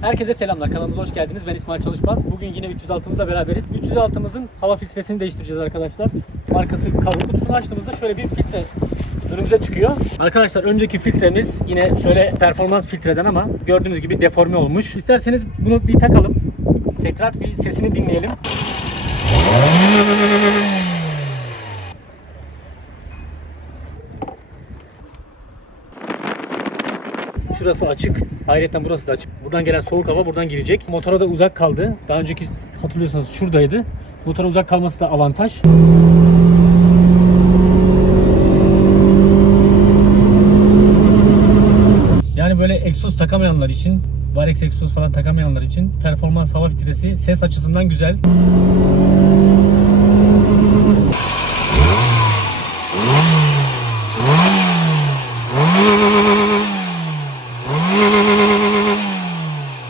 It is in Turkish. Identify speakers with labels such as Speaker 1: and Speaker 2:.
Speaker 1: Herkese selamlar. Kanalımıza hoş geldiniz. Ben İsmail Çalışmaz. Bugün yine 306'mızla beraberiz. 306'mızın hava filtresini değiştireceğiz arkadaşlar. Markası kavga kutusunu açtığımızda şöyle bir filtre önümüze çıkıyor. Arkadaşlar önceki filtremiz yine şöyle performans filtreden ama gördüğünüz gibi deforme olmuş. İsterseniz bunu bir takalım. Tekrar bir sesini dinleyelim. Şurası açık. Ayrıca burası da açık. Buradan gelen soğuk hava buradan girecek. Motora da uzak kaldı. Daha önceki hatırlıyorsanız şuradaydı. Motora uzak kalması da avantaj. Yani böyle egzoz takamayanlar için, Varex egzoz falan takamayanlar için performans hava filtresi ses açısından güzel.